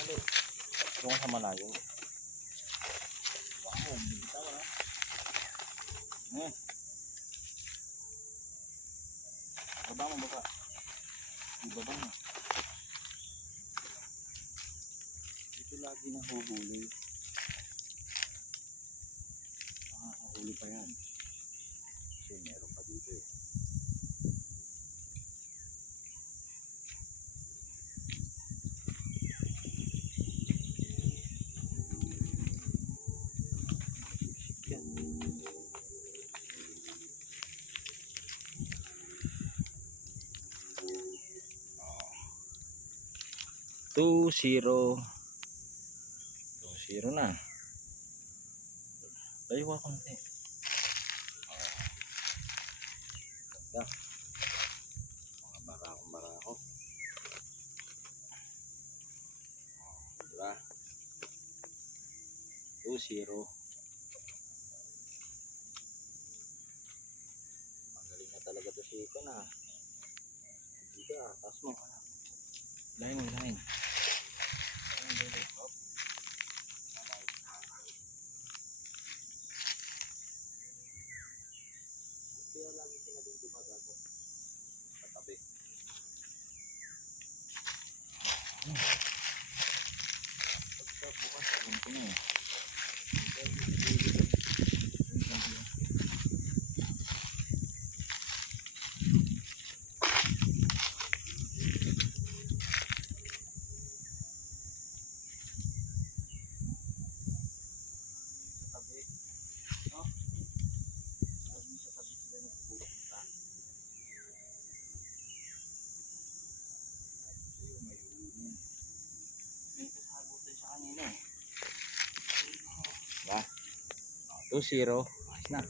Doon sa malayo. Wow, bitaw na. Baba mo baka. Ibaba mo. Ito lagi na hubuli. Huli pa yan. Kasi meron pa dito eh. Two zero na. Tayo ka konti. Ganda. Mga barako. Diba? 2-0. Magaling na talaga to si Iko na. Hindi ka, taas mo. Lain. Kaya lagi sila din dumadago sa tabi. Pagka bukas, alam ko na eh. Ba? 2-0. Ayos na.